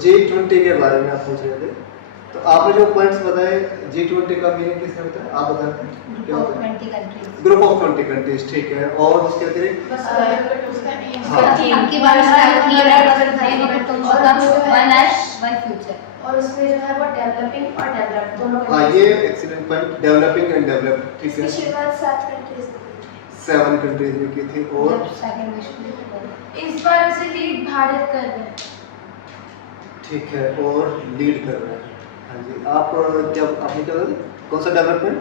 G20 के बारे में आप पूछ रहे थे, तो आपने जो पॉइंट्स बताए G20 का मीनिंग किसने बताया, आप बताते हैं क्या होता है? ग्रुप ऑफ 20 कंट्रीज, ठीक है। और उसके अतिरिक्त और उसमें जो है वो डेवलपिंग और डेवलप दोनों हाँ, ये excellent point, developing and develop, ठीक है। शुरुआत 7 कंट्रीज 7 कंट्रीज में की थी। और इस बार उसे लीड भारत कर रहे हैं। ठीक है, और लीड कर रहे हैं। हाँ जी, आप जब आपने क्या बोला, कौन सा डेवलपमेंट?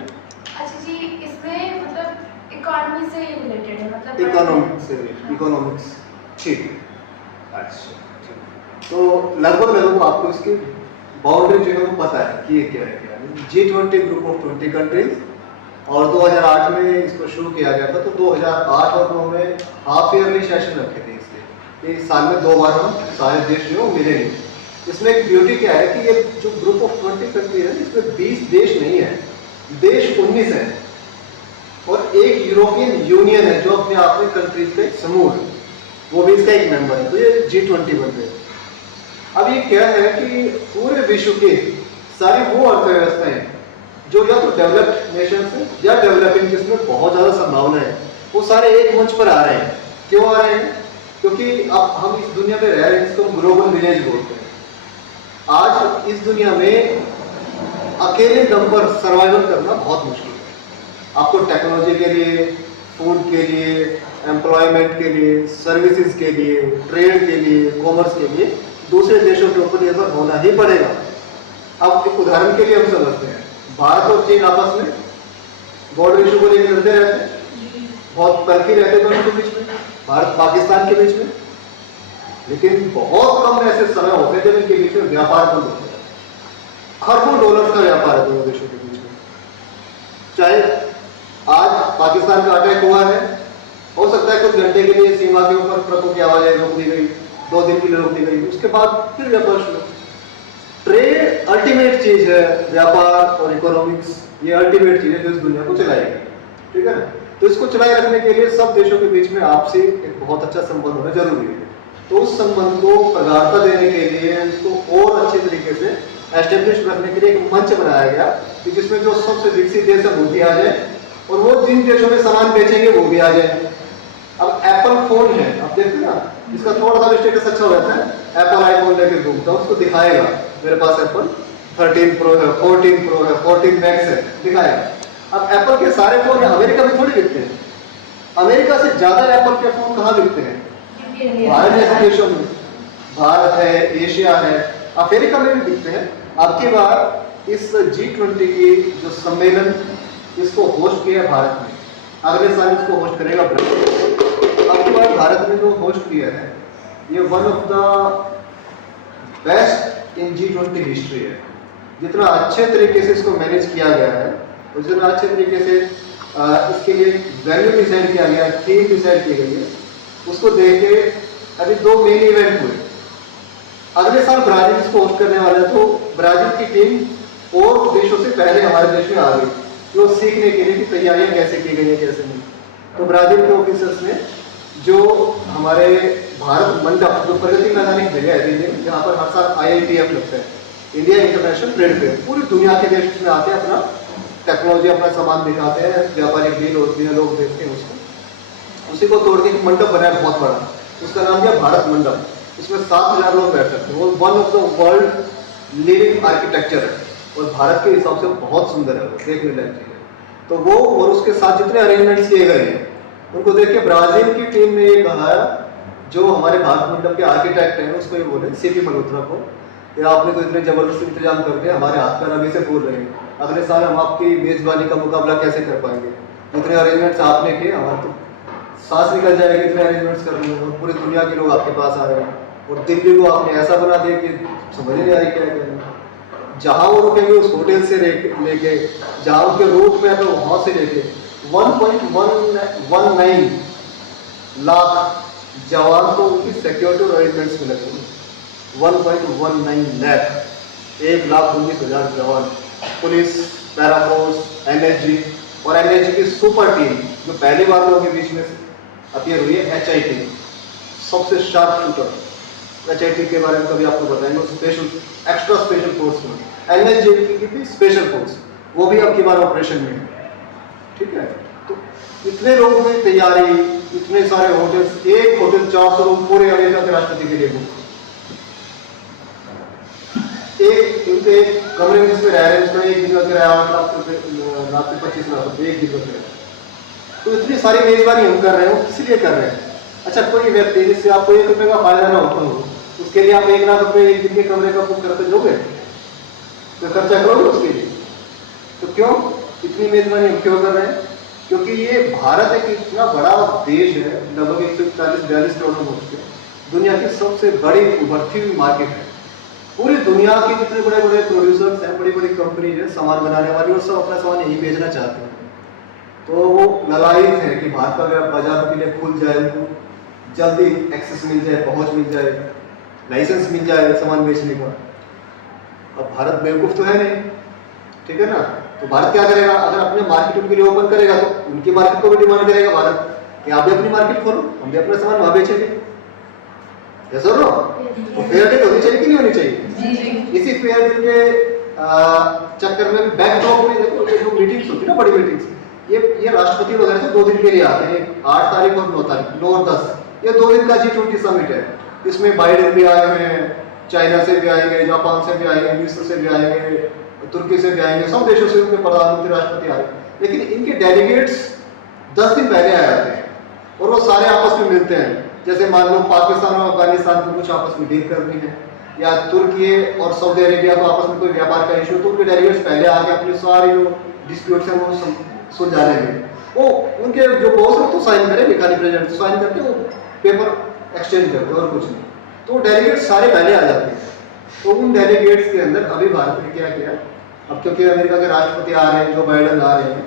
अच्छा जी, इसमें मतलब इकोनॉमी से रिलेटेड है, मतलब इकोनॉमिक्स, ठीक। अच्छा, ठीक। तो लगभग आपको इसकी बाउंड्री जो है वो पता है कि ये क्या है क्या नहीं। G20 ग्रुप ऑफ 20 कंट्रीज, और 2008 में इसको शुरू किया गया था। तो 2008 और 9 में हाफ ईयरली सेशन रखे थे इसलिए कि साल में 2 बार हम सारे देश जो है वो मिलेंगे। इसमें एक ब्यूटी क्या है कि ये जो ग्रुप ऑफ 20 कंट्री है, इसमें 20 देश नहीं है, देश 19 है, और एक यूरोपियन यूनियन है जो अपने आप में कंट्रीज का एक समूह है, वो भी इसका एक मेंबर है। तो ये G20 बन गए। अब ये क्या है कि पूरे विश्व के सारी वो अर्थव्यवस्थाएं जो या तो डेवलप्ड नेशंस हैं या डेवलपिंग, जिसमें बहुत ज़्यादा संभावना है, वो सारे एक मंच पर आ रहे हैं। क्यों आ रहे हैं? क्योंकि अब हम इस दुनिया में रह रहे हैं, इसको ग्लोबल विलेज बोलते हैं। आज इस दुनिया में अकेले दम पर सर्वाइवल करना बहुत मुश्किल है। आपको टेक्नोलॉजी के लिए, फूड के लिए, एम्प्लॉयमेंट के लिए, सर्विसेज के लिए, ट्रेड के लिए, कॉमर्स के लिए दूसरे देशों के ऊपर निर्भर होना ही पड़ेगा। अब एक उदाहरण के लिए हम समझते हैं, भारत और चीन आपस में बॉर्डर इशू को लेकर लड़ते रहते हैं, बहुत तलखी रहते हैं दोनों के बीच में, भारत पाकिस्तान के बीच में। लेकिन बहुत कम ऐसे समय होते हैं जब इनके बीच में व्यापार बंद होता है। खरबों डॉलर का व्यापार है दोनों देशों के बीच में। चाहे आज पाकिस्तान का अटैक हुआ है, हो सकता है कुछ घंटे के लिए सीमा के ऊपर ट्रकों की आवाजें रोक दी गई, 2 दिन के लिए रोक दी गई, उसके बाद फिर व्यापार शुरू। ट्रेड अल्टीमेट चीज है, व्यापार और इकोनॉमिक्स ये अल्टीमेट चीज है जो इस दुनिया को चलाएगी, ठीक है ना। तो इसको चलाए रखने के लिए सब देशों के बीच में आपसी एक बहुत अच्छा संबंध होना जरूरी है। तो उस संबंध को प्रगाढ़ता देने के लिए, इसको और अच्छे तरीके से एस्टेब्लिश रखने के लिए एक मंच बनाया गया कि जिसमें जो सबसे विकसित देश है वो भी आ जाए, और वो जिन देशों में सामान बेचेंगे वो भी आ जाए। अब एप्पल फोन है, आप देखते हैं ना, इसका थोड़ा सा स्टेटस अच्छा हो जाता है, एप्पल आईफोन लेके घूमता है, उसको दिखाएगा मेरे पास एप्पल 13 प्रो है, 14 प्रो है, 14 मैक्स है, दिखाएगा। अब एप्पल के सारे फोन अमेरिका में थोड़ी बिकते हैं। अमेरिका से ज्यादा एप्पल के फोन कहाँ बिकते हैं? भारत जैसे देशों में। भारत है, एशिया है, अफ्रीका में भी बिकते हैं। अब की बार इस G20 की जो सम्मेलन, इसको होस्ट किया भारत में, अगले साल इसको होस्ट करेगा ब्राजील। अब की बार भारत में जो होस्ट किया है, ये one of the best in G20 history है। जितना अच्छे तरीके से इसको मैनेज किया गया है, और जितना अच्छे तरीके से इसके लिए वेन्यू डिसाइड किया गया, थीम डिसाइड की गई है, उसको देख के अभी 2 मेन इवेंट हुए। अगले साल ब्राजील इसको होस्ट करने वाला है, तो ब्राजील की टीम और देशों से पहले हमारे देश में आ गई, जो सीखने के लिए कि तैयारियां कैसे की गई है, कैसे नहीं। तो ब्राजील के ऑफिसर्स ने जो हमारे भारत मंडप, जो प्रगति मैदान एक जगह है दिल्ली में, जहाँ पर हर साल IITF लगता है, इंडिया इंटरनेशनल ट्रेड फेयर, पूरी दुनिया के देश में आते हैं, अपना टेक्नोलॉजी, अपना सामान दिखाते हैं, व्यापारिक डील होती है, लोग देखते हैं उसको। उसी को तोड़ के एक मंडप बनाया बहुत बड़ा, उसका नाम दिया भारत मंडप। इसमें 7000 लोग बैठ सकते हैं। वो one of the world leading architecture है, और भारत के हिसाब से बहुत सुंदर है, वो देखने लायक चीज है। तो वो और उसके साथ जितने अरेंजमेंट्स किए गए हैं, उनको देख के ब्राजील की टीम ने ये कहा, जो हमारे भारत मंडप के आर्किटेक्ट हैं, उसको ये बोले CP मल्होत्रा को, कि आपने तो इतने जबरदस्त इंतजाम कर दिया, हमारे हाथ पैर अभी से फूल रहे हैं, अगले साल हम आपकी मेजबानी का मुकाबला कैसे कर पाएंगे? जितने अरेंजमेंट्स आपने किए, हमारे तो सांस निकल जाएगी, इतने अरेंजमेंट्स कर रहे हैं, और पूरी दुनिया के लोग आपके पास आ रहे हैं, और दिल्ली को आपने ऐसा बना दिया कि समझ नहीं आ रही क्या कहना। जहाँ वो रुकेंगे उस होटल से लेके, जहाँ उनके रूट में है वहाँ से लेके 1.19 लाख जवान को उनकी सिक्योरिटी अरेंजमेंट्स में लगे। 1.19 लाख, 1,19,000 जवान, पुलिस, पैराफोर्स, एनएसजी, और एनएसजी की सुपर टीम जो पहली बार लोगों के बीच में अपीयर हुई है, HI टीम, सबसे शार्प शूटर, HIT के बारे में कभी आपको बताएंगे, स्पेशल एक्स्ट्रा स्पेशल फोर्स में, NSGT की भी स्पेशल फोर्स, वो भी अब की बार ऑपरेशन में है, ठीक है। तो इतने लोगों की तैयारी, इतने सारे होटल्स, एक होटल 400 रूम पूरे अमेरिका के राष्ट्रपति के लिए बुक, एक उनके एक कमरे में जिसमें रह रहे हैं उसमें एक दिन का किराया 8 लाख रुपए, लाख से 25 लाख रुपए एक दिन का किराया। तो इतनी सारी मेजबानी हम कर रहे हो, किस लिए कर रहे हैं? अच्छा, कोई व्यक्ति जिससे आपको 1 रुपए का फायदा ना होता हो, उसके लिए आप 1 लाख रुपए एक दिन के कमरे का बुक करके दोगे? तो खर्चा करोगे उसके लिए? तो क्यों इतनी मेजबानी हम क्यों कर रहे हैं? क्योंकि ये भारत एक इतना बड़ा देश है, लगभग 140-42 करोड़ लोग के, दुनिया की सबसे बड़ी उभरती हुई मार्केट है। पूरी दुनिया के जितने बड़े बड़े प्रोड्यूसर्स हैं, बड़ी बड़ी कंपनी है सामान बनाने वाली, वो सब अपना सामान यही बेचना चाहते हैं। तो वो ललायित है कि भारत का बाजार के लिए खुल जाए, उनको जल्दी एक्सेस मिल जाए, पहुंच मिल जाए, लाइसेंस मिल जाए सामान बेचने का। अब भारत बेवकूफ़ तो है नहीं, ठीक है ना। तो भारत क्या करेगा? अगर अपने मार्केट उनके लिए ओपन करेगा तो उनकी मार्केट को भी डिमांड करेगा भारत कि आप भी अपनी मार्केट खोलो, हम भी अपना सामान वहाँ बेचेंगे। यस और नो? तो फेयर डील होनी चाहिए कि नहीं होनी चाहिए? इसी फेयर डील के चक्कर में बैकड्रॉप में देखो, ये जो मीटिंग्स होती है ना, बड़ी मीटिंग्स, ये राष्ट्रपति वगैरह से 2 दिन के लिए आते हैं, 8 तारीख और 9 तारीख, 9 और 10, ये 2 दिन का G20 समिट है। इसमें बाइडेन भी आए हुए हैं, चाइना से भी आएंगे, जापान से भी आएंगे, मिस्र से भी आएंगे, तुर्की से भी आएंगे, सब देशों से उनके प्रधानमंत्री राष्ट्रपति आए। लेकिन इनके डेलीगेट्स 10 दिन पहले आ जाते हैं और वो सारे आपस में मिलते हैं। जैसे मान लो पाकिस्तान और अफगानिस्तान को कुछ आपस में डील करनी है, या तुर्की और सऊदी अरेबिया को आपस में कोई व्यापार का इशू, तो उनके डेलीगेट्स पहले आके अपनी सारी जो डिस्प्यूट्स हैं वो सुलझा लेंगे। वो उनके जो बॉस है तो साइन करेंगे, खाली प्रेसिडेंट तो साइन करके वो पेपर एक्सचेंज करते और कुछ नहीं। तो डेलीगेट्स सारे पहले आ जाते हैं। तो उन डेलीगेट्स के अंदर अभी भारत ने क्या किया, अब क्योंकि अमेरिका के राष्ट्रपति आ रहे हैं, जो बाइडेन आ रहे हैं,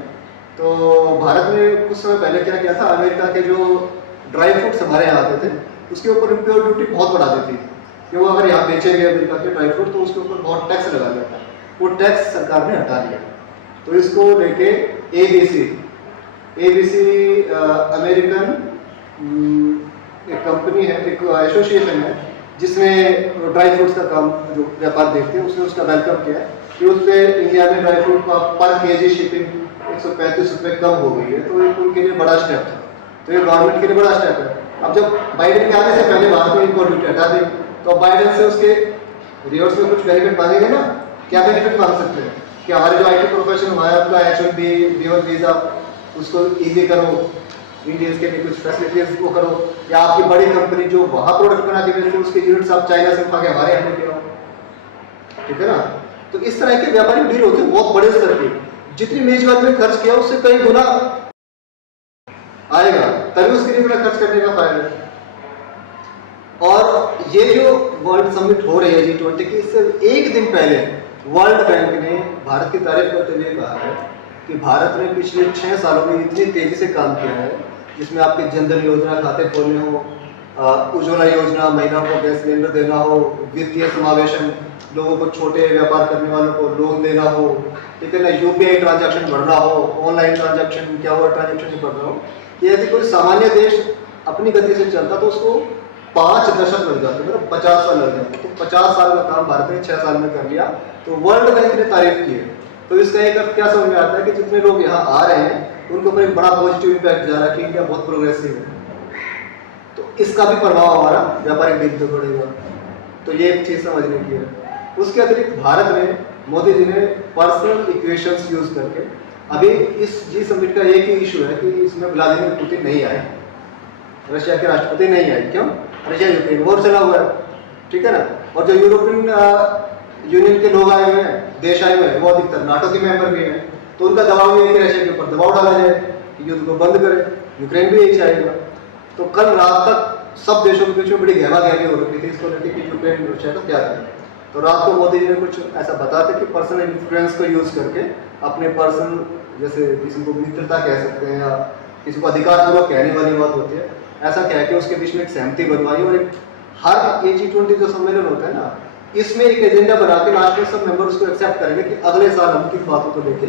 तो भारत ने कुछ समय पहले क्या किया था, अमेरिका के जो ड्राई फ्रूट्स हमारे यहाँ आते थे उसके ऊपर इम्प्योर ड्यूटी बहुत बढ़ा देती थी कि वो अगर यहाँ बेचेंगे अमेरिका के ड्राई फ्रूट तो उसके ऊपर बहुत टैक्स लगा जाता है। वो टैक्स सरकार ने हटा दिया। तो इसको लेके ABC अमेरिकन एक कंपनी है, एक एसोसिएशन है जिसमें ड्राई फ्रूट्स का काम जो व्यापार देखते हैं, उसने उसका वेलकम किया कि उससे इंडिया में ड्राई फ्रूट का पर केजी शिपिंग 135 रुपये कम हो गई है। तो ये उनके लिए बड़ा स्टेप था, तो ये गवर्नमेंट के लिए बड़ा स्टेप है। अब जब बाइडेन के आने से पहले भारत में इम्पोर्ट ड्यूटी हटा दी, तो बाइडेन से उसके रिवर्स में कुछ बेनिफिट मांगेंगे ना। क्या बेनिफिट मांग सकते हैं कि हमारे जो IT प्रोफेशन हुआ है, आपका H1B B1 वीज़ा उसको ईजी करो, इंडियंस के लिए कुछ फैसिलिटीज वो करो, या आपकी बड़ी कंपनी जो वहाँ प्रोडक्ट बना के बेचती है उसके यूनिट्स आप चाइना से उठा के हमारे यहाँ लेके आओ, ठीक है ना। तो इस तरह के व्यापारिक डील होते हैं बहुत बड़े स्तर के। जितनी मेजबानी में खर्च किया उससे कई गुना आएगा, तभी उसके लिए खर्च करने का फायदा है। और ये जो वर्ल्ड समिट हो रही है G20 की, इससे एक दिन पहले वर्ल्ड बैंक ने भारत की तारीफ करते हुए कहा है कि भारत ने पिछले 6 सालों में इतनी तेजी से काम किया है, जिसमें आपके जनधन योजना खाते खोलने हो, उज्ज्वला योजना, महिलाओं को गैस सिलेंडर देना हो, वित्तीय समावेशन, लोगों को छोटे व्यापार करने वालों को लोन देना हो, ठीक है ना, UPI ट्रांजैक्शन बढ़ना हो, ऑनलाइन ट्रांजैक्शन क्या हुआ, ट्रांजैक्शन बढ़ना हो। ये यदि कोई सामान्य देश अपनी गति से चलता तो उसको 5 दशक लग जाते, मतलब 50 साल लग जाते। तो 50 साल का काम भारत ने 6 साल में कर लिया, तो वर्ल्ड बैंक ने तारीफ की है। तो इसका एक अर्थ क्या समझ में आता है कि जितने लोग यहाँ आ रहे हैं उनके ऊपर एक बड़ा पॉजिटिव इम्पैक्ट जा रहा है कि इंडिया बहुत प्रोग्रेसिव है, तो इसका भी प्रभाव हमारा व्यापारिक डील पे पड़ेगा। तो ये एक चीज़ समझने की है। उसके अतिरिक्त भारत ने, मोदी जी ने पर्सनल इक्वेशंस यूज करके, अभी इस जी समिट का एक ही इशू है कि इसमें व्लादिमीर पुतिन नहीं आए, रशिया के राष्ट्रपति नहीं आए। क्यों? रशिया यूक्रेन वॉर चला हुआ है, ठीक है ना। और जो यूरोपियन यूनियन के लोग आए हुए हैं, देश आए हुए हैं, वो अधिकतर नाटो के मेंबर भी हैं, तो उनका दबाव ये है कि रशिया के ऊपर दबाव डाला जाए कि युद्ध को बंद करे। यूक्रेन भी यही चाहेगा। तो कल रात तक सब देशों के बीच में बड़ी गहमा गहमी हो रही थी इसको लेकर कि यूक्रेन रशिया का क्या करें। तो रात को मोदी जी ने कुछ ऐसा बताते कि पर्सनल इन्फ्लुएंस को यूज करके अपने पर्सनल, जैसे किसी को मित्रता कह सकते हैं या किसी को अधिकारपूर्वक कहने वाली बात होती है, ऐसा कह के उसके बीच में एक सहमति बनवाई। और एक हर G20 जो सम्मेलन होता है ना, इसमें एक एजेंडा बना के लास्ट में सब मेंबर उसको एक्सेप्ट करेंगे कि अगले साल हम किन बातों को लेके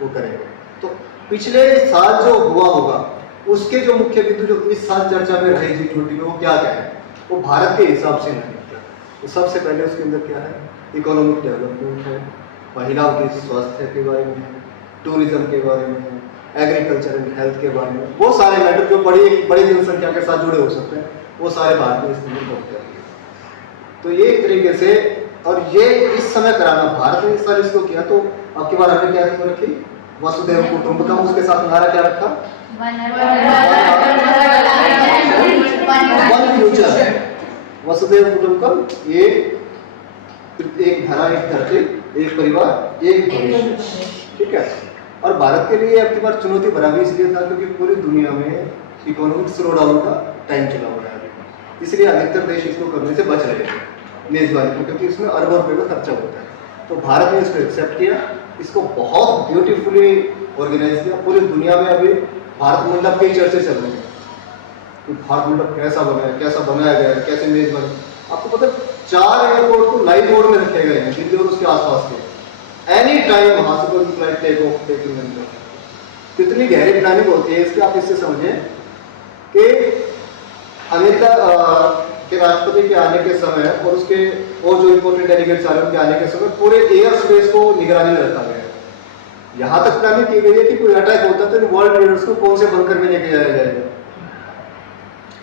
वो करेंगे। तो पिछले साल जो हुआ होगा उसके जो मुख्य बिंदु जो इस साल चर्चा में रहे G20 में, वो क्या है? वो भारत के हिसाब से नहीं है। तो सबसे पहले उसके अंदर क्या है, इकोनॉमिक डेवलपमेंट है, महिलाओं के स्वास्थ्य के बारे में है, टूरिज्म के बारे में है, एग्रीकल्चर एंड हेल्थ के बारे में, वो सारे मैटर जो बड़ी जनसंख्या के साथ जुड़े हो सकते हैं, वो सारे भारत में इसके अंदर होते हैं। तो ये एक तरीके से, और ये इस समय कराना भारत ने इस साल इसको किया, तो अब की बार हमने क्या थीम रखी, वसुधैव कुटुंबकम, उसके साथ नारा क्या रखा, वन फ्यूचर, वसुधैव कुटुंबकम, ये एक धरा, एक धरती, एक परिवार, एक भविष्य, ठीक है। और भारत के लिए अब की बार चुनौती भरा भी इसलिए था क्योंकि पूरी दुनिया में इकोनॉमिक स्लो डाउन का टाइम चला हुआ है, इसलिए अधिकतर देश इसको करने से बच रहे हैं मेजबानी को, क्योंकि इसमें अरबों रुपए का खर्चा होता है। तो भारत ने इसको एक्सेप्ट किया, इसको बहुत ब्यूटीफुली ऑर्गेनाइज किया। पूरी दुनिया में अभी भारत मंडप की चर्चा चल रही है कि भारत मंडप कैसा बना है, कैसा बनाया गया है, कैसे मेजबानी। आपको पता है 4 एयरपोर्ट को लाइव मोड में रखे गए हैं दिल्ली और उसके आसपास के, एनी टाइम वहां से कोई फ्लाइट टेक ऑफ टेकिंग है। कितनी गहरी प्लानिंग होती है इसके, आप इससे समझें कि अमेरिका के राष्ट्रपति के आने के समय और उसके और जो इंपोर्टेंट डेलीगेट्स आ रहे हैं उनके आने के समय पूरे एयर स्पेस को निगरानी में रखा गया है। यहाँ तक प्लानिंग की गई है कि कोई अटैक होता है तो वर्ल्ड लीडर्स को कौन से बंकर में लेके जाया जाएगा,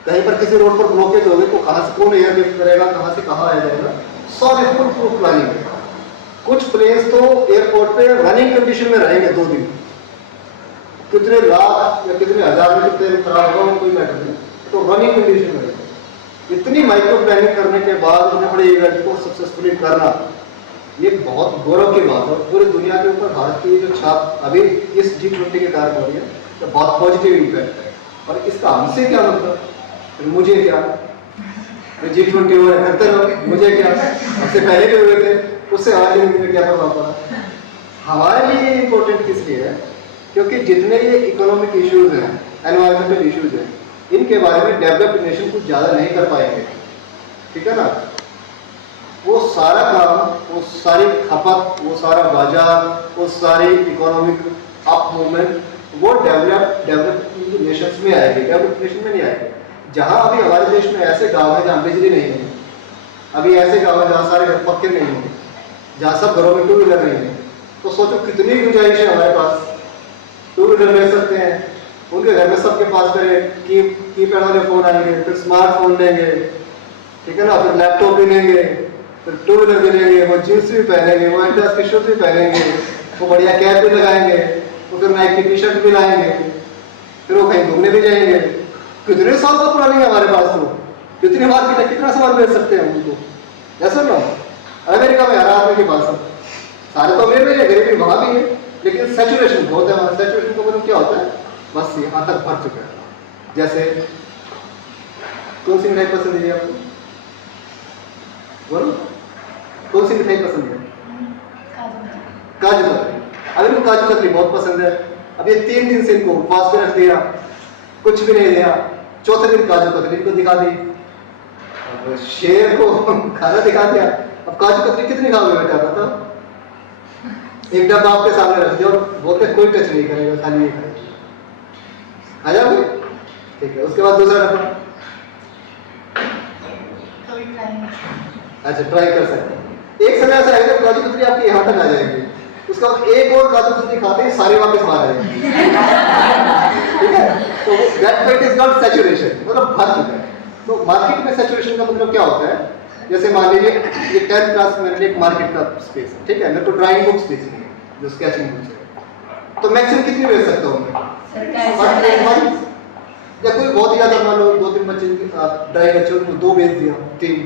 कहीं पर किसी रोड पर ब्लॉकेज हो गई तो कहाँ से कौन एयर लिफ्ट करेगा, कहाँ से कहाँ आया जाएगा, सारे फुल प्रूफ प्लानिंग है। कुछ प्लेन्स तो एयरपोर्ट पे रनिंग कंडीशन में रहेंगे 2 दिन, कितने लाख या कितने हजार में कितने खराब होगा कोई मैटर नहीं, तो रनिंग कंडीशन में रहेगा। इतनी माइक्रो प्लानिंग करने के बाद इतने बड़े इवेंट को सक्सेसफुली करना, ये बहुत गौरव की बात है। पूरी दुनिया के ऊपर भारत की जो छाप अभी इस G20 के कारण हो रही है, तो बहुत पॉजिटिव इम्पैक्ट है। और इसका हमसे क्या मतलब, मुझे क्या, G20 हो रहा करते रहो, मुझे क्या, हमसे पहले भी हुए थे, उससे आगे मुझे क्या प्रभाव पड़ा। हमारे लिए इम्पोर्टेंट किस लिए है, क्योंकि जितने ये इकोनॉमिक इश्यूज हैं, एनवायरमेंटल इश्यूज हैं, इनके बारे में डेवलप्ड नेशन कुछ ज़्यादा नहीं कर पाएंगे, ठीक है ना। वो सारा काम, वो सारी खपत, वो सारा बाजार, वो सारी इकोनॉमिक अप मूवमेंट, वो डेवलप्ड नेशंस में आएगी, डेवलप्ड नेशन में नहीं आएगी। जहाँ अभी हमारे देश में ऐसे गाँव हैं जहाँ बिजली नहीं है, अभी ऐसे गाँव हैं जहाँ सारे घर पक्के नहीं हैं, जहाँ सब घरों में 2 व्हीलर नहीं है, तो सोचो कितनी गुंजाइश है हमारे पास। 2 व्हीलर ले सकते हैं, उनके घर में सबके पास फिर कीपैड वाले फोन आएंगे, फिर स्मार्टफोन लेंगे, ठीक है ना, फिर लैपटॉप भी लेंगे, फिर 2 व्हीलर भी लेंगे, वो जींस भी पहनेंगे, वो एडिडास के शूज भी पहनेंगे, वो बढ़िया कैप भी लगाएंगे, वो फिर नाइकी की टी-शर्ट भी लाएंगे, फिर वो कहीं घूमने भी जाएंगे। कितने साल का पुरानी है हमारे पास, तो कितनी मार्केट है, कितना सामान बेच सकते हैं उनको, ऐसा ना। अमेरिका में हर आदमी के पास है, सारे तो अमीर भी है, गरीबी वहाँ भी है, लेकिन सैचुरेशन बहुत है हमारा। सैचुरेशन का मतलब क्या होता है, बस यहाँ तक भर चुका है। जैसे कौन सी मिठाई पसंद है आपको, बोलो कौन सी मिठाई पसंद है? काजू कतली। अभी इनको काजू कतली बहुत पसंद है। अब ये 3 दिन से इनको उपवास पे रख दिया, कुछ भी नहीं दिया, चौथे दिन काजू कतली इनको दिखा दी, अब शेर को खाना दिखा दिया। अब काजू कतली कितनी खाओगे बेटा बताओ? एक डब्बा आपके सामने रख दिया और बोलते कोई टच नहीं करेगा, खाली ये खाएगा, आ जाओगे, ठीक है। उसके बाद दूसरा डब्बा, अच्छा ट्राई कर सकते हैं। एक समय ऐसा आएगा काजू कतली आपकी यहाँ तक आ जाएगी, उसके बाद एक और काजू कतली खाते ही सारे वापस बाहर आ जाएंगे, ठीक है। तो that point is not saturation, मतलब भर चुका है। तो मार्केट में सैचुरेशन का मतलब क्या होता है, जैसे मान लीजिए ये 10th क्लास में एक मार्केट का स्पेस है, ठीक है, मेरे को ड्राइंग बुक्स बेचनी है, जो स्केचिंग बुक्स है, तो मैक्सिमम कितनी बेच सकता हूँ मैं? या कोई बहुत ज्यादा मान लो 2-3 बच्चे ड्राइंग अच्छे उनको 2 बेच दिया, 3,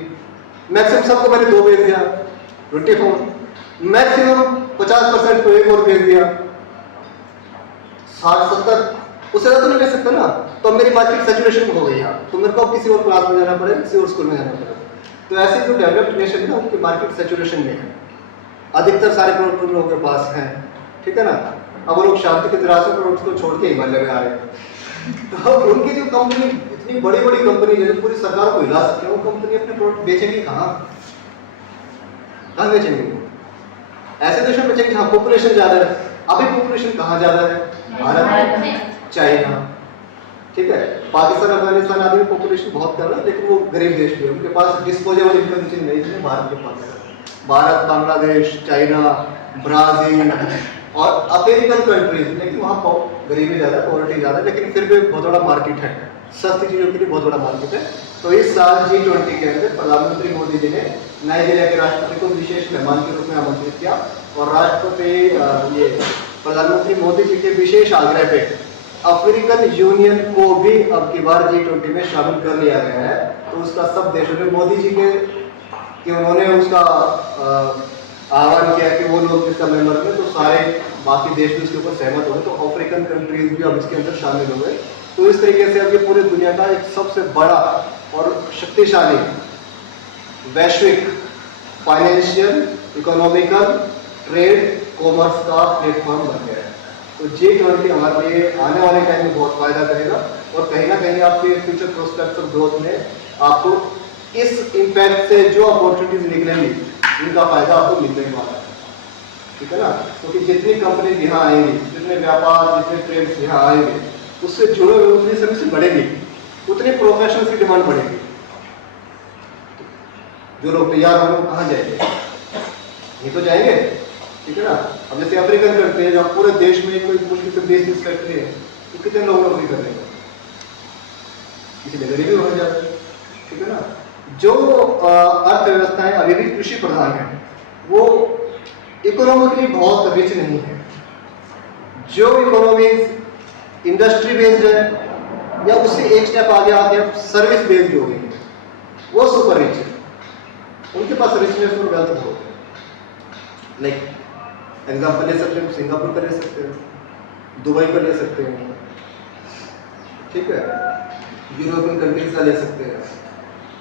मैक्सिमम सबको मैंने 2 बेच दिया, 24, मैक्सिमम 50% को एक और बेच दिया, 60-70, उससे ज्यादा तो नहीं बेच सकता ना। तो मेरी मार्केट सैचुरेशन हो गई यहाँ, तो मेरे को किसी और क्लास में जाना पड़ेगा, किसी और स्कूल में जाना पड़ेगा। तो ऐसे जो डेवलप्ड नेशन है ना, उनकी मार्केट सैचुरेशन में है, अधिकतर सारे प्रोडक्ट उन लोगों के पास हैं, ठीक है ना। अब वो लोग शांति के तरासे प्रोडक्ट्स को छोड़ के हिमालय में आ रहे हैं, तो उनकी जो कंपनी, इतनी बड़ी बड़ी कंपनी जैसे पूरी सरकार को हिला सकती है, वो कंपनी अपने प्रोडक्ट बेचेंगी कहाँ बेचेंगे? ऐसे देशों में बेचेंगे जहाँ पॉपुलेशन ज्यादा है। अभी पॉपुलेशन कहाँ ज्यादा है? भारत में, चाइना, ठीक है। पाकिस्तान अफगानिस्तान आदि में पॉपुलेशन बहुत कम है, लेकिन वो गरीब देश भी है, उनके पास डिस्पोजेबल इनकम इतनी नहीं है भारत के पास है। भारत, बांग्लादेश, चाइना, ब्राज़ील और अफ्रीकन कंट्रीज, लेकिन वहाँ गरीबी ज़्यादा, पॉवर्टी ज़्यादा, लेकिन फिर भी बहुत बड़ा मार्केट है, सस्ती चीज़ों के लिए बहुत बड़ा मार्केट है। तो इस साल G20 के अंदर प्रधानमंत्री मोदी जी ने नाइजीरिया के राष्ट्रपति को विशेष मेहमान के रूप में आमंत्रित किया, और राष्ट्रपति ये प्रधानमंत्री मोदी जी के विशेष आग्रह पे अफ्रीकन यूनियन को भी अब की बार G20 में शामिल कर लिया गया है। तो उसका सब देशों ने मोदी जी के कि उन्होंने उसका आह्वान किया कि वो लोग इसका मेंबर में, तो सारे बाकी देश भी इसके ऊपर सहमत हो गए, तो अफ्रीकन कंट्रीज भी अब इसके अंदर शामिल हो गए। तो इस तरीके से अब ये पूरी दुनिया का एक सबसे बड़ा और शक्तिशाली वैश्विक फाइनेंशियल, इकोनॉमिकल, ट्रेड, कॉमर्स का प्लेटफॉर्म बन गया है। तो G20 हमारे लिए आने वाले टाइम में बहुत फायदा करेगा, और कहीं ना कहीं आपके फ्यूचर प्रोस्पेक्ट्स ऑफ ग्रोथ में आपको इस इम्पैक्ट से जो अपॉर्चुनिटीज निकलेंगी उनका फायदा आपको मिलने वाला है, ठीक है ना। क्योंकि जितनी कंपनीज यहाँ आएंगी, जितने व्यापार, जितने ट्रेड्स यहाँ आएंगे, उससे जुड़े हुए उतनी सर्विस बढ़ेगी, उतनी प्रोफेशनल्स की डिमांड बढ़ेगी। जो लोग तैयार होंगे कहाँ जाएंगे, ये तो जाएंगे, ठीक है ना। अब जैसे अफ्रीकन करते हैं, जहाँ पूरे देश में कोई मुश्किल से 20-30 फैक्ट्री है, तो कितने लोग नौकरी कर रहे हैं, इसलिए गरीबी हो जाती है, ठीक है ना। जो अर्थव्यवस्थाएं अभी भी कृषि प्रधान है, वो इकोनॉमिकली बहुत रिच नहीं है। जो इकोनॉमीज इंडस्ट्री बेस्ड है या उससे एक स्टेप आगे आके सर्विस बेस्ड हो गई है, वो सुपर रिच है, उनके पास रिचनेस और वेल्थ बहुत है। लाइक एग्जाम्पल ले सकते हैं, सिंगापुर का ले सकते हैं, दुबई का ले सकते हैं, ठीक है, यूरोपियन कंट्रीज का ले सकते हैं,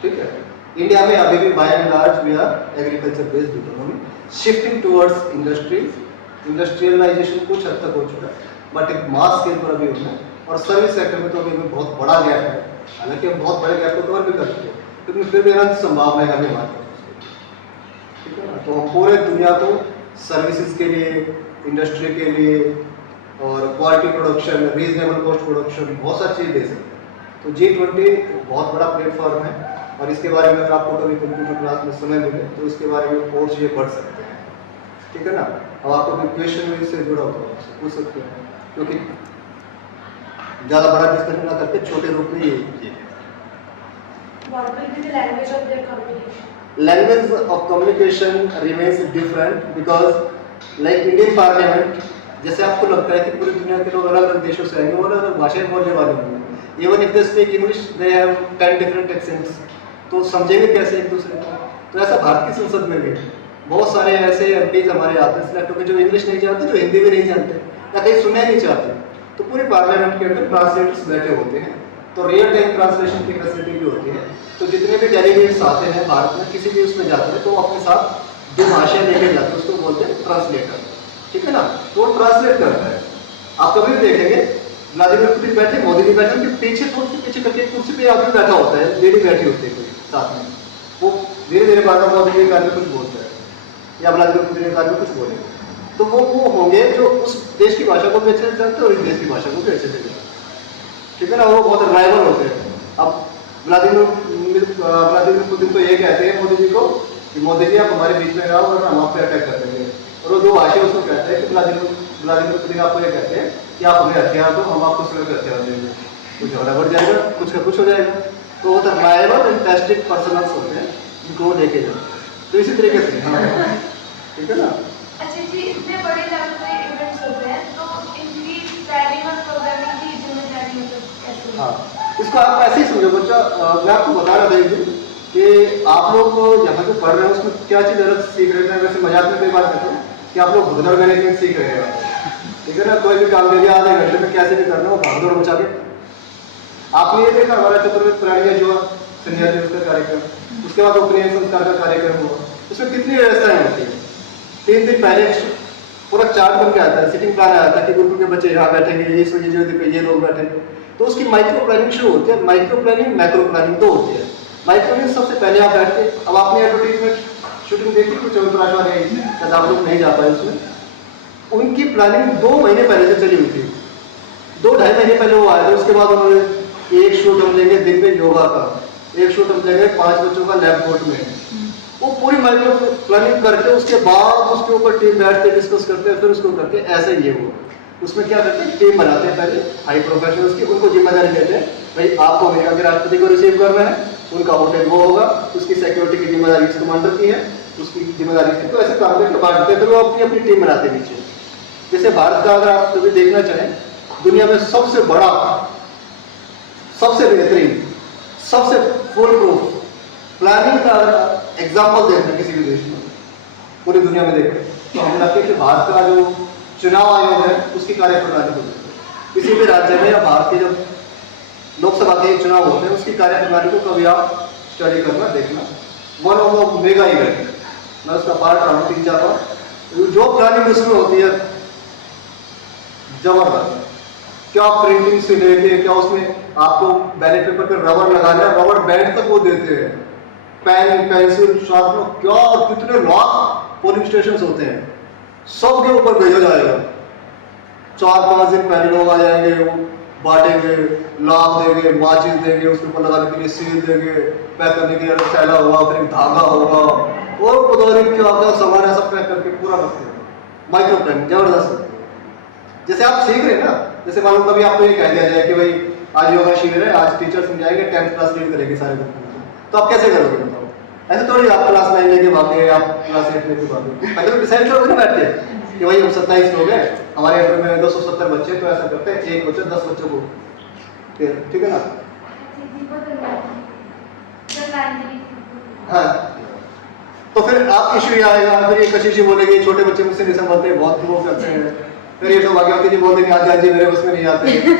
ठीक है। इंडिया में अभी भी by and large we are agriculture based economy, shifting towards industries, industrialisation कुछ हद तक हो चुका है, बट एक मास स्केल पर अभी होना है। और सर्विस सेक्टर में तो अभी भी बहुत बड़ा गैप है, हालांकि हम बहुत बड़े गैप को कवर भी कर चुके हैं, लेकिन फिर भी अनंत संभावनाएं हमें हमारे पास, ठीक है ना। तो हम पूरे दुनिया को सर्विसेज के लिए, इंडस्ट्री के लिए और quality production, reasonable cost production, बहुत सारी चीज़ दे सकते हैं। तो G20 बहुत बड़ा प्लेटफॉर्म है, और इसके बारे में अगर आपको कभी कंप्यूटर क्लास में समय मिले तो इसके बारे में कोर्स ये पढ़ सकते हैं, ठीक है ना। अब आपको कोई क्वेश्चन में इससे जुड़ा होता है पूछ सकते हैं, क्योंकि ज़्यादा बड़ा डिस्कशन ना करके छोटे रूप में ये What will be the language of their communication? Language of communication remains different because like Indian Parliament, जैसे आपको लगता है कि पूरी दुनिया के लोग अलग अलग देशों से आएंगे और अलग भाषाएं बोलने वाले होंगे, even if they speak English they have 10 different accents, तो समझेंगे कैसे एक दूसरे को। तो ऐसा भारत की संसद में भी बहुत सारे ऐसे एमपीज हमारे आते हैं सिलेक्ट होकर जो इंग्लिश नहीं जानते, जो हिंदी भी नहीं जानते या कहीं सुनना ही नहीं चाहते, तो पूरे पार्लियामेंट के अंदर ट्रांसलेटर्स बैठे होते हैं, तो रियल टाइम ट्रांसलेशन की फैसिलिटी भी होती है। तो जितने भी डेलीगेट्स आते हैं भारत में, किसी भी उसमें जाते हैं, तो वो अपने साथ जो भाषा लेके जाते हैं उसको बोलते हैं ट्रांसलेटर, ठीक है ना। तो वो ट्रांसलेट करता है। आप कभी भी देखेंगे व्लादिमीर पुतिन बैठे, मोदी जी बैठे, उनके पीछे थोड़ी सी पीछे करके कुर्सी पे आदमी बैठा होता है, लेडी बैठी होती है कोई साथ में, वो धीरे धीरे बात मोदी जी के कुछ बोलता है या व्लादिमीर पुतिन के कुछ बोलेंगे, तो वो होंगे जो उस देश की भाषा को भी अच्छे से जानते हैं और इस देश की भाषा को भी अच्छे से जानते हैं, ठीक है ना। वो बहुत राइवल होते हैं। अब व्लादिमीर पुतिन तो ये कहते हैं मोदी जी को कि मोदी जी आप हमारे बीच में आओ और हम आप पे अटैक कर देंगे, और वो दो भाषा उसको कहते हैं कि व्लादिमीर पुतिन आपको ये कहते हैं कि आप हमें हथियार दो, हम आपको सड़क पे हथियार देंगे, तो झगड़ा बढ़ जाएगा, कुछ का कुछ हो जाएगा। तो वो तो राइवल एंड टेस्टेड पर्सनल्स होते हैं जिनको वो लेके जाते हैं, तो इसी तरीके से ठीक है ना। अच्छा जी, इतने बड़े लेवल पे इवेंट्स होते हैं, तो इनकी प्लानिंग और प्रोग्रामिंग की जिम्मेदारी मतलब कैसे? हाँ, इसको आप ऐसे ही समझो बच्चा, मैं आपको बता रहा था एक दिन कि आप लोग यहाँ पे पढ़ रहे हैं उसमें क्या चीज़ अलग सीख रहे हैं। वैसे मजाक में कोई बात करते हैं कि आप लोग भगदड़ मैनेजमेंट सीख रहे हैं, ठीक है ना। कोई भी काम दे दिया आधे घंटे में कैसे भी करना हो भागदौड़ मचा के। आपने ये देखा हमारा चतुर्वेद प्राणी जो संध्या दिवस का कार्यक्रम, उसके बाद उपनयन संस्कार का कार्यक्रम हुआ, उसमें कितनी व्यवस्थाएं होती है। 3 दिन पहले पूरा चार्ट बन के आता है, सिटिंग प्लान आया था कि गुरुकुल के बच्चे यहाँ बैठेंगे, ये सूर्य पे ये लोग बैठेंगे, तो उसकी माइक्रो प्लानिंग शुरू होती है। माइक्रो प्लानिंग मैक्रो प्लानिंग तो होती है। माइक्रो प्लानिंग सबसे पहले आप बैठ के, अब आपने एडवर्टीजमेंट शूटिंग देखी कुछ चौबराश वाले आई थी, शायद आप लोग नहीं जा पाए उसमें, उनकी प्लानिंग 2 महीने पहले से चली हुई थी, 2-2.5 महीने पहले वो आए थे। उसके बाद उन्होंने एक शूट हम लेंगे दिन में योगा का, एक शूट हम लेंगे 5 बच्चों का लैब कोट में, वो पूरी माइक्रो प्लानिंग करके उसके बाद उसके ऊपर टीम बैठ के डिस्कस करते हैं, फिर उसको करके ऐसे ये वो उसमें क्या करते हैं, टीम बनाते हैं पहले हाई प्रोफेशनल्स की, उनको जिम्मेदारी देते हैं भाई आपको अमेरिका के राष्ट्रपति को रिसीव करना है, उनका होटल वो होगा, उसकी सिक्योरिटी की जिम्मेदारी इस कमांडर की है, उसकी जिम्मेदारी इसकी, तो ऐसे काम करके बांटते हैं, फिर वो अपनी अपनी टीम बनाते हैं नीचे। जैसे भारत का अगर आप कभी देखना चाहें, दुनिया में सबसे बड़ा, सबसे बेहतरीन, सबसे फुल प्रूफ प्लानिंग का एग्जाम्पल देखते हैं किसी भी देश में, पूरी दुनिया में देखें तो हमें लगता है कि भारत का जो चुनाव आयोग है उसकी कार्यप्रणाली को देखते हैं। किसी भी राज्य में या भारत के जब लोकसभा के चुनाव होते हैं उसकी कार्यप्रणाली को कभी आप स्टडी करना देखना, वन ऑफ मेगा इवेंट, मैं उसका पार्ट रहा हूँ 3-4 बार, जो प्लानिंग उसमें होती है जबरदस्त। क्या प्रिंटिंग से लेके क्या उसमें आपको बैलेट पेपर पर रबर लगाना है, रबर बैंड तक वो देते हैं, पेन पेंसिल शार्पनर, क्या और कितने लाख पोलिंग स्टेशन होते हैं, सबके ऊपर भेजा जाएगा। 4-5 दिन पहले लोग आ जाएंगे, वो बांटेंगे, लाभ देंगे, माचिस देंगे, उसके ऊपर लगाने के लिए सील देंगे, पैक करने के लिए थैला होगा, फिर एक धागा होगा, और पता नहीं क्या क्या सामान है, सब पैक करके पूरा रखते हैं। माइक्रो प्लानिंग जबरदस्त। जैसे आप सीख रहे हैं ना, जैसे मालूम कभी आपको ये कह दिया जाए कि भाई आज योगा शिविर है, आज टीचर समझाएंगे, 10th क्लास लीड करेगी सारे बच्चों को, तो आप कैसे करोगे बताओ? ऐसे थोड़ी आप क्लास 9 लेके भागे, आप क्लास 8 लेके भागे, पहले तो डिसाइड करोगे ना बैठ के कि भाई हम 27 लोग हैं, हमारे अंडर में 270 बच्चे, तो ऐसा करते हैं एक बच्चा 10 बच्चों को, ठीक है ना? हाँ, तो फिर आप इशू आएगा, फिर ये कशिश बोलेगी छोटे बच्चे मुझसे नहीं संभलते, बहुत वो करते हैं, फिर ये सब भाग्यवती जी बोल देंगे आज जी मेरे बस में नहीं आते, फिर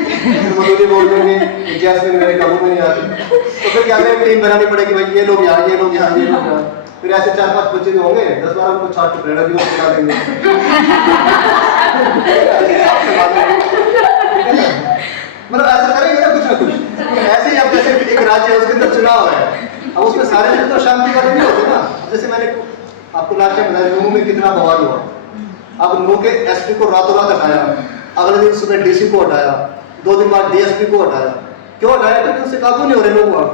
मधु जी बोल देंगे जैस्मिन मेरे काबू में नहीं आते, तो फिर क्या करें, टीम बनानी पड़ेगी भाई ये लोग यहाँ, ये लोग यहाँ, ये लोग यहाँ, फिर ऐसे 4-5 बच्चे जो होंगे 10-12 उनको 6 टुकड़े भी खिला देंगे। मतलब ऐसा करेंगे ना कुछ ना कुछ, ऐसे ही अब जैसे एक राज्य है उसके अंदर चुनाव है, अब उसमें सारे दिन तो शांति वाले नहीं होते ना, जैसे मैंने आपको लास्ट टाइम बताया नूह में कितना बवाल हुआ, अब नूह के एसपी को रातों रात हटाया, अगले दिन सुबह डीसी को हटाया, 2 दिन बाद डीएसपी को हटाया, क्यों हटाया? क्योंकि उससे काबू नहीं हो रहे लोग वहां।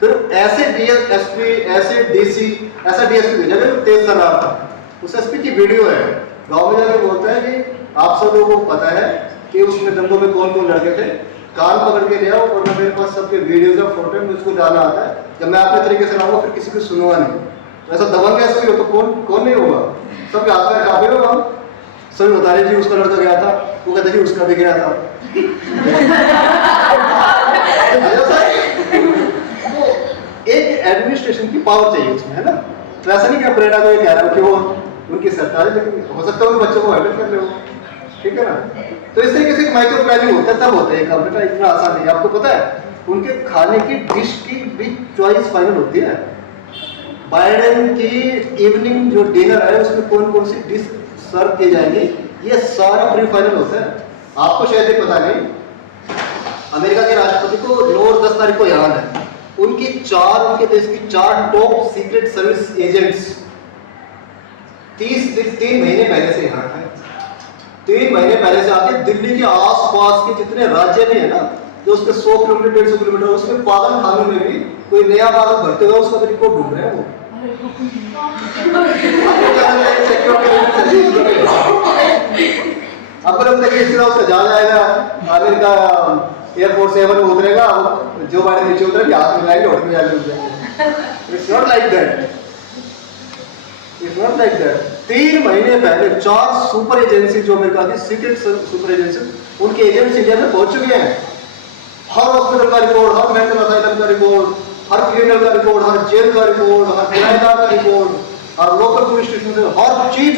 फिर ऐसे डीएसपी, ऐसे डीसी, ऐसा डीएसपी भेजा जो तेज कर रहा था, उस एसपी की वीडियो है, गांव में जाके बोलता है कि आप सब लोगों को पता है कि उसमें दंगों में कौन कौन लड़के थे, कान पकड़ के ले आओ, और मेरे पास सबके वीडियोज और फोटो मुझको डालना आता है, जब मैं अपने तरीके से लाऊंगा फिर किसी को सुनूंगा नहीं, तो ऐसा दबंग कैसे हो तो कौन नहीं होगा, सबके हाथ में काफी होगा। सभी बता रहे जी उसका लड़का गया था, वो कहते जी उसका भी गया था। तो एक एडमिनिस्ट्रेशन की पावर चाहिए उसमें, है ना? तो ऐसा नहीं कि प्रेरणा को ये कह रहा हूँ कि वो उनकी सरकार है, लेकिन हो सकता है उन बच्चों को हैंडल कर ले वो, ठीक है ना? तो इस तरीके से माइक्रो प्लानिंग होता है, तब होता है काम, बेटा इतना आसान नहीं। आपको पता है उनके खाने की डिश की भी चॉइस फाइनल होती है। बाइडेन की इवनिंग जो डिनर है उसमें कौन कौन सी डिश सर्व की जाएंगी, ये सारा प्री फाइनल होता है। आपको शायद ये पता नहीं, अमेरिका के राष्ट्रपति को 9 और 10 तारीख को याद है, उनके देश की 4 टॉप सीक्रेट सर्विस एजेंट्स 3 महीने पहले से यहाँ है, 3 महीने पहले से आके दिल्ली के आसपास के जितने राज्य भी है ना, जो उसके 100 किलोमीटर 150 किलोमीटर उसमें पागल खानों में भी कोई नया बादल भरते हुए उसका भी रिपोर्ट ढूंढ रहे हैं वो। अब लगता है कि इस तरह उसका जा जाएगा, अमेरिका एयरपोर्ट से में उतरेगा, जो बाइडेन नीचे उतरेगा हाथ में लाएंगे, होटल में जाके उठ जाएंगे। It's not like that, it's not like that. 3 महीने पहले 4 सुपर एजेंसी जो अमेरिका की सीक्रेट सुपर एजेंसी, उनके एजेंट्स इंडिया में पहुंच चुके हैं। हर हॉस्पिटल का रिपोर्ट, हर मेंटल असाइलम का रिपोर्ट, हर क्रिमिनल का रिपोर्ट, हर जेल का रिपोर्ट, हर किराएदार का रिपोर्ट, हर लोकल पुलिस स्टेशन से हर चीज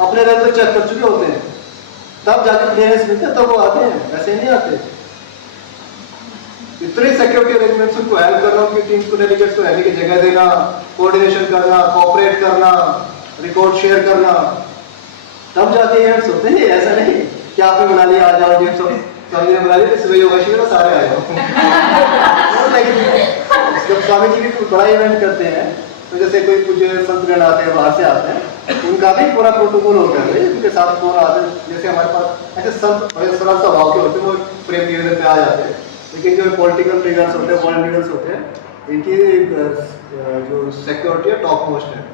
अपने लेवल पे चेक कर चुके होते हैं, तब जाके क्लियरेंस मिलते हैं, तब वो आते हैं, ऐसे नहीं आते। इतने सिक्योरिटी अरेंजमेंट्स उनको हेल्प करना, उनकी टीम्स को डेलीगेट्स को रहने की जगह देना, कोऑर्डिनेशन करना, कोऑपरेट करना, रिकॉर्ड शेयर करना, तब जाके इवेंट्स होते हैं। ऐसा नहीं कि आपने बना लिया आ जाओ टीम सब स्वामी ने बुला लिया सुबह योगा शिविर सारे आ जाओ। जब स्वामी जी भी बड़ा इवेंट करते हैं तो जैसे कोई कुछ संतगण आते हैं, बाहर से आते हैं, उनका भी पूरा प्रोटोकॉल होता है, उनके साथ कौन आते हैं, जैसे हमारे पास ऐसे संत बड़े सरल स्वभाव के होते हैं, वो प्रेम निवेदन पे आ जाते हैं, लेकिन जो पॉलिटिकल फिगर्स होते हैं, वर्ल्ड लीडर्स होते हैं, इनकी जो सिक्योरिटी है टॉप मोस्ट है।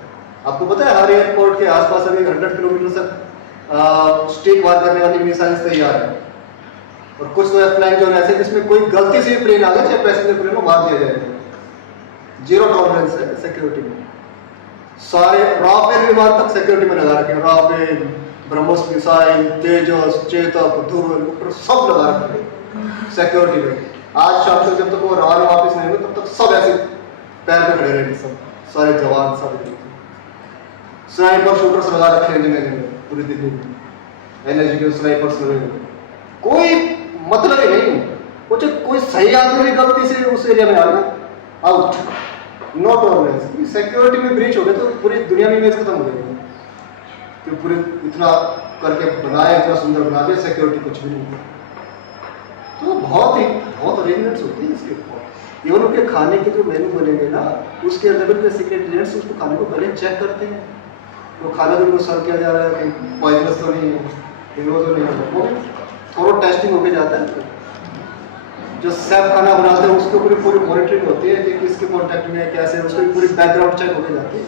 आपको पता है हर एयरपोर्ट के आसपास अभी 100 किलोमीटर तक स्टिक वार करने वाली मिसाइल्स तैयार है, और कुछ तो एयरलाइन जो ऐसे जिसमें कोई गलती से प्लेन आ गया चाहे पैसेंजर प्लेन को मार दिया जाएगा। जीरो टॉलरेंस है सिक्योरिटी में। सारे राफेल विमान तक सिक्योरिटी में लगा रखे हैं, राफेल, ब्रह्मोस मिसाइल, तेजस, चेतक, ध्रुव सब लगा रखे हैं सिक्योरिटी में। आज शाम को जब तक वो रवाना वापस नहीं हुए तब तक सब ऐसे पैर पे खड़े रहेंगे, सब सारे जवान सब स्नाइपर शूटर्स लगा रखे हैं जगह जगह पूरी दिल्ली में, एनर्जी के स्नाइपर्स लगे हुए, कोई मतलब ही नहीं। वो जो कोई सही आदमी गलती से उस एरिया में आ गया, आउट, नो टॉलरेंस। सिक्योरिटी में ब्रीच हो गया तो पूरी दुनिया में इमेज खत्म हो गई। तो पूरे इतना करके बनाया, इतना सुंदर बना दिया, सिक्योरिटी कुछ भी नहीं। तो बहुत अरेंजमेंट्स होती है इसके ऊपर। इवन उनके खाने के जो मेनू बनेंगे ना, उसके अंदर भी सीक्रेट एजेंट्स उसको खाने को पहले चेक करते हैं, वो खाना जो उनको सर्व किया जा रहा है कहीं पॉइजनस तो नहीं है, वो तो नहीं है, वो थोड़ा टेस्टिंग होके जाता है। जो सेफ खाना बनाते हैं उसके ऊपर पूरी मॉनिटरिंग होती है कि किसके कॉन्टैक्ट में है, कैसे, उसकी पूरी बैकग्राउंड चेक होके जाती है।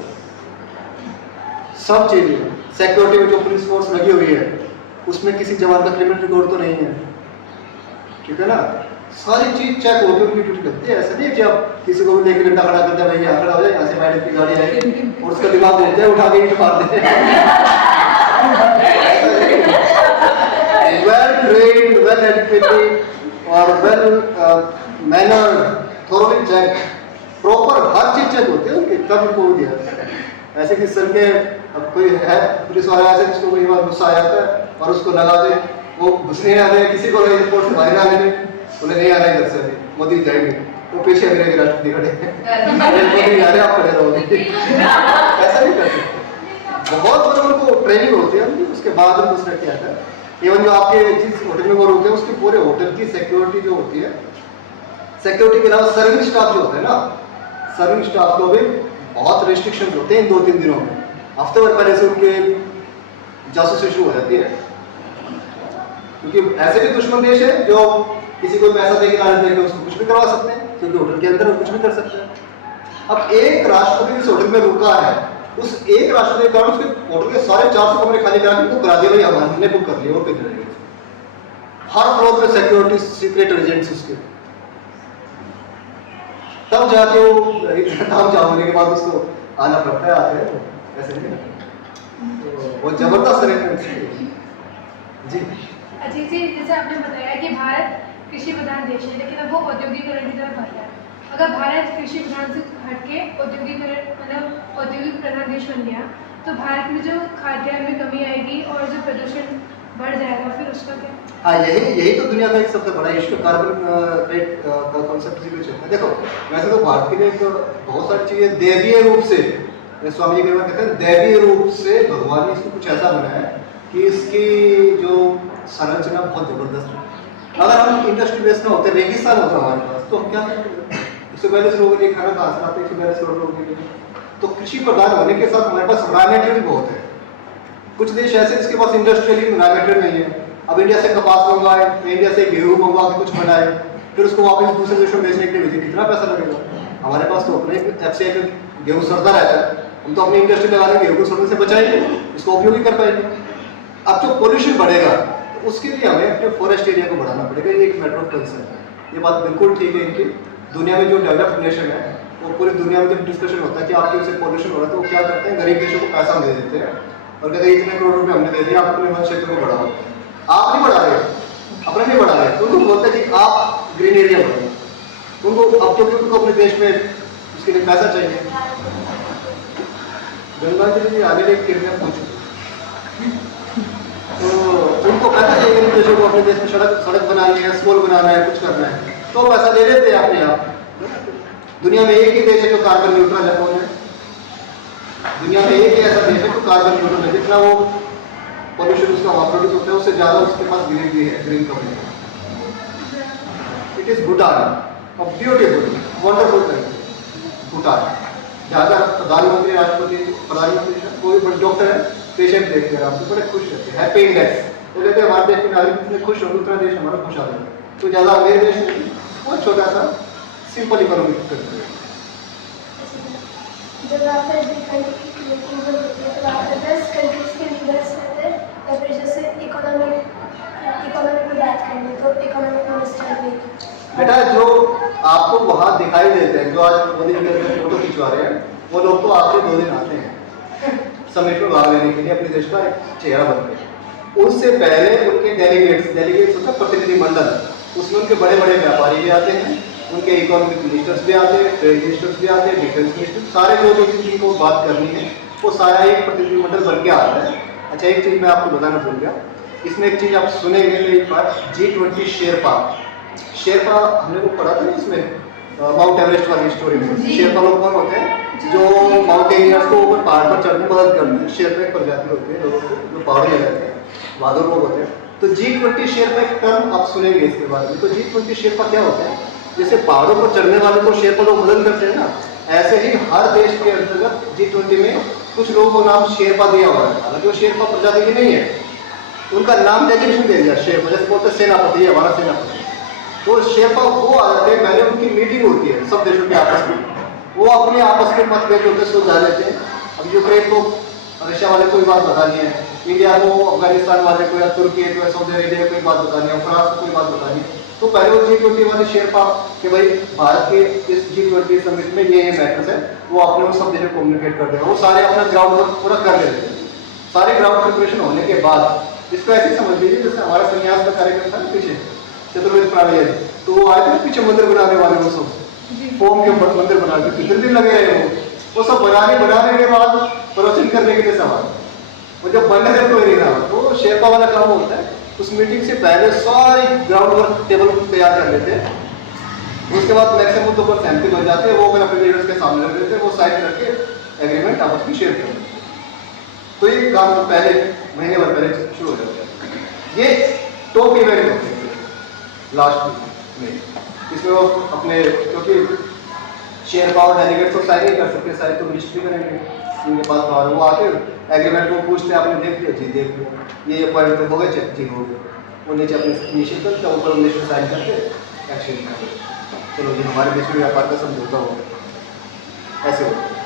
सब चीज़ें सिक्योरिटी में जो पुलिस फोर्स लगी हुई है उसमें किसी जवान का क्रिमिनल रिकॉर्ड तो नहीं है, ठीक है ना। सारी चीज चेक होकर उनकी ड्यूटी लगती है। ऐसा नहीं है कि आप किसी को भी लेकर डंडा खड़ा करते हैं, भैया खड़ा हो जाए, यहाँ से मैडम की गाड़ी आएगी और उसका दिमाग देते हैं, उठा के ईंट मार देते हैं। वेल ट्रेन्ड, वेल एजुकेटेड और well mannered, thoroughly check, proper हर चीज चेक होती है उनकी, तब उनको दिया। ऐसे कि सर के अब कोई है पुलिस वाला ऐसे जिसको कोई बार गुस्सा आ जाता है और उसको लगा दे, वो घुसने आ रहे, किसी को एयरपोर्ट से बाहर आने में उन्हें नहीं आ रहा है, घर से मोदी जाएंगे वो पीछे अंग्रेज राष्ट्रपति खड़े मोदी आ रहे, आप खड़े रहोगे। ऐसा नहीं कर सकते। बहुत बड़ा उनको ट्रेनिंग होती है, उसके बाद उनको उसने किया था। इवन जो आपके जिस होटल में वो रुके हैं उसके पूरे होटल की सिक्योरिटी जो होती है, सिक्योरिटी के अलावा सर्विंग स्टाफ जो होता है ना, सर्विंग स्टाफ को भी बहुत रिस्ट्रिक्शन होते हैं इन 2-3 दिनों में। हफ्ते भर पहले से उनके जासूसी शुरू हो जाती है, क्योंकि ऐसे भी दुश्मन देश है जो किसी को पैसा देके लालच देके उसको कुछ भी करवा सकते हैं, क्योंकि होटल के अंदर वो कुछ भी कर सकते हैं। अब एक राष्ट्रपति इस होटल में रुका है, उस एक राष्ट्रपति के कारण उसके होटल के सारे 400 कमरे खाली करा के करा दिया, भाई हमने बुक कर लिया, वो कितने रहेंगे। हर फ्लोर पे सिक्योरिटी सीक्रेट एजेंट्स उसके, तब जाके वो नाम चाहने के बाद उसको आना पड़ता है, आते हैं ऐसे नहीं। तो वो जबरदस्त अरेंजमेंट जी। अजीत जी, जैसे आपने बताया कि भारत कृषि प्रधान देश है, लेकिन अब वो औद्योगिकरण की तरफ बढ़ रहा है। अगर भारत कृषि प्रधान से हटके औद्योगिकरण मतलब औद्योगिक प्रधान देश बन गया तो भारत में जो खाद्यान्न में कमी आएगी और जो प्रदूषण बढ़ जाएगा, फिर उसका क्या? हाँ, यही तो दुनिया का एक सबसे बड़ा इश्यू, कार्बन रेट का कॉन्सेप्ट इसी पे चलता है। देखो वैसे तो भारत के लिए तो बहुत सारी चीज़ें दैवीय रूप से, स्वामी जी कई बार कहते हैं दैवीय रूप से भगवान ने इसको कुछ ऐसा बनाया है कि इसकी जो संरचना बहुत जबरदस्त है। अगर हम इंडस्ट्री बेस में होते, रेगिस्तान होता हमारे पास, तो हम क्या करते? 142 लोगों के लिए खाना कहाँ से लाते? 142 करोड़ लोगों के लिए। तो कृषि प्रधान होने के साथ हमारे पास रॉ मटेरियल बहुत है। कुछ देश ऐसे जिसके पास इंडस्ट्रियली रॉ मटेरियल नहीं है। अब इंडिया से कपास मंगवाए, इंडिया से गेहूँ मंगवा के कुछ बनाए, फिर उसको वापस दूसरे देशों में बेचने के लिए भेजे, कितना पैसा लगेगा? हमारे पास तो अपने FCI में गेहूँ सड़ता रहता है, हम तो अपनी इंडस्ट्री लगा लेंगे, गेहूँ को सड़ने से बचाएंगे, इसको उपयोगी कर पाएंगे। अब जो पोल्यूशन बढ़ेगा तो उसके लिए हमें अपने फॉरेस्ट एरिया को बढ़ाना पड़ेगा, ये एक मैटर ऑफ कंसर्न है। ये बात बिल्कुल ठीक है इनकी। दुनिया में जो डेवलप्ड नेशन है वो पूरी दुनिया में जब डिस्कशन होता है कि आपके वजह से पोल्यूशन हो रहा है, तो वो क्या करते हैं, गरीब देशों को पैसा दे देते हैं और कहते हैं इतने करोड़ रुपये हमने दे दिया, आप अपने वन क्षेत्र को बढ़ाओ। आप नहीं बढ़ा रहे, अपने नहीं बढ़ा रहे, उनको बोलते हैं कि आप ग्रीन एरिया बढ़ाओ। उनको अब क्योंकि उनको अपने देश में उसके लिए पैसा चाहिए। गंगा जी आगे एक किडनैप हो चुकी, तो उनको पैसा चाहिए इन देशों को अपने देश में सड़क बनानी है, स्कूल बनाना है, कुछ करना है, तो पैसा ले लेते हैं अपने आप। दुनिया में एक ही देश है जो कार्बन न्यूट्रल है, कौन है? दुनिया में एक ही ऐसा देश है जो कार्बन न्यूट्रल है, जितना वो पॉल्यूशन उसका वहाँ प्रोड्यूस होता है उससे ज़्यादा उसके पास ग्रीनरी है, ग्रीन कवर है। It is Bhutan, beautiful wonderful country Bhutan. ज़्यादा प्रधानमंत्री, राष्ट्रपति, प्रधानमंत्री कोई बड़े डॉक्टर है, पेशेंट देखते हैं आपसे बड़े खुश रहते हैं, हैप्पी इंडेक्स। तो कहते हैं हमारे देश के नागरिक जितने खुश होंगे उतना देश हमारा खुशहाल है। तो ज़्यादा अमीर देश नहीं, बहुत छोटा सा सिंपल इकोनॉमिक कंट्री है। जब वहाँ पे मीटिंग होती है तो वहाँ पे 10 कंट्रीज के लीडर्स रहते हैं या फिर जैसे इकोनॉमिक में बात करनी तो इकोनॉमिक मिनिस्टर भी। बेटा जो आपको वहाँ दिखाई देते हैं, जो आज मोदी जी के फोटो खिंचवा रहे हैं, वो लोग तो आपके 2 दिन आते हैं समिट में भाग लेने के लिए अपने देश का एक चेहरा बन के। उससे पहले उनके डेलीगेट्स होता है प्रतिनिधिमंडल, उसमें उनके बड़े बड़े व्यापारी भी आते हैं, उनके इकोनॉमिक मिनिस्टर्स भी आते हैं, ट्रेड मिनिस्टर्स भी आते हैं, डिफेंस मिनिस्टर, सारे जो जिनको बात करनी है वो सारा एक प्रतिनिधिमंडल बन के आता है। अच्छा एक चीज़ मैं आपको बताना भूल गया, इसमें एक चीज़ आप सुनेंगे तो एक बार G20 शेरपा हमने वो पढ़ा था ना इसमें माउंट एवरेस्ट वाली स्टोरी में। शेरपा लोग कौन होते हैं? जो माउंटेनियर्स को ऊपर पहाड़ पर चढ़ने में मदद करते हैं। शेरपा एक प्रजाति होती है लोगों को जो पहाड़ में रहते हैं, बहादुर लोग होते हैं। तो G20 शेरपा एक टर्म आप सुनेंगे इसके बारे में। तो G20 शेरपा क्या होता है? जैसे पहाड़ों पर चढ़ने वाले को शेरपा लोग मदद करते हैं ना, ऐसे ही हर देश के अंतर्गत G20 में कुछ लोगों को नाम शेरपा दिया हुआ है। हालांकि वो शेरपा प्रजाति के नहीं है, उनका नाम डेजिग्नेशन दे दिया शेरपा। जैसे बोलते हैं सेनापति है हमारा सेनापति, तो शेरपा वो आ जाते हैं। पहले उनकी मीटिंग होती है सब देशों के आपस में, वो अपने आपस के मतभेद होते सुलझा लेते हैं। अब यूक्रेन को रशिया वाले कोई बात बतानी है, इंडिया को अफगानिस्तान वाले को, या तुर्की को, या सऊदी अरेबिया को कोई बात बतानी है, फ्रांस को कोई बात बतानी है, तो पहले वो G20 वाले शेरपा कि भाई भारत के इस G20 समिट में ये मैटर्स है, वो अपने उन सब देशों कम्युनिकेट कर देगा। वो सारे अपना ग्राउंड वर्क पूरा कर लेते हैं। सारे ग्राउंड प्रिपरेशन होने के बाद इसको ऐसे समझ लीजिए जैसे हमारा संन्यास का कार्यक्रम था ना पीछे, चतुर्वेद प्राणायाम, तो वो आए थे पीछे मंदिर बनाने वाले, वो सब फोम के मंदिर बना के कितने दिन लगे रहे वो सब बनाने के बाद प्रवचन करने के लिए सवाल, वो जब बनने से कोई नहीं रहा। तो शेरपा वाला काम होता है उस मीटिंग से पहले सारी ग्राउंड वर्क टेबल तैयार कर लेते हैं, उसके बाद मैक्सिमम मुद्दों पर सहमति बन जाते हैं, वो फिर अपने लीडर्स के सामने रख देते हैं, वो साइन करके एग्रीमेंट आपस में शेयर करते हैं। तो ये काम तो पहले महीने भर पहले शुरू हो जाता है। ये टॉप इवेंट होते हैं लास्ट में, इसमें वो अपने क्योंकि शेरपा और डेलीगेट तो साइन नहीं कर सकते, साइन तो मिनिस्ट्री करेंगे, उनके पास पावर, वो आके एग्रीमेंट को पूछते हैं आपने देख लिया? जी देख लिया। ये पॉइंट तो हो गए, जी हो गए। वो नीचे अपने इनिशियल करते हैं, ऊपर मिनिस्टर साइन करके एक्सचेंज करते हैं, चलो जी हमारे बीच में व्यापार का समझौता हो गया। ऐसे होता है।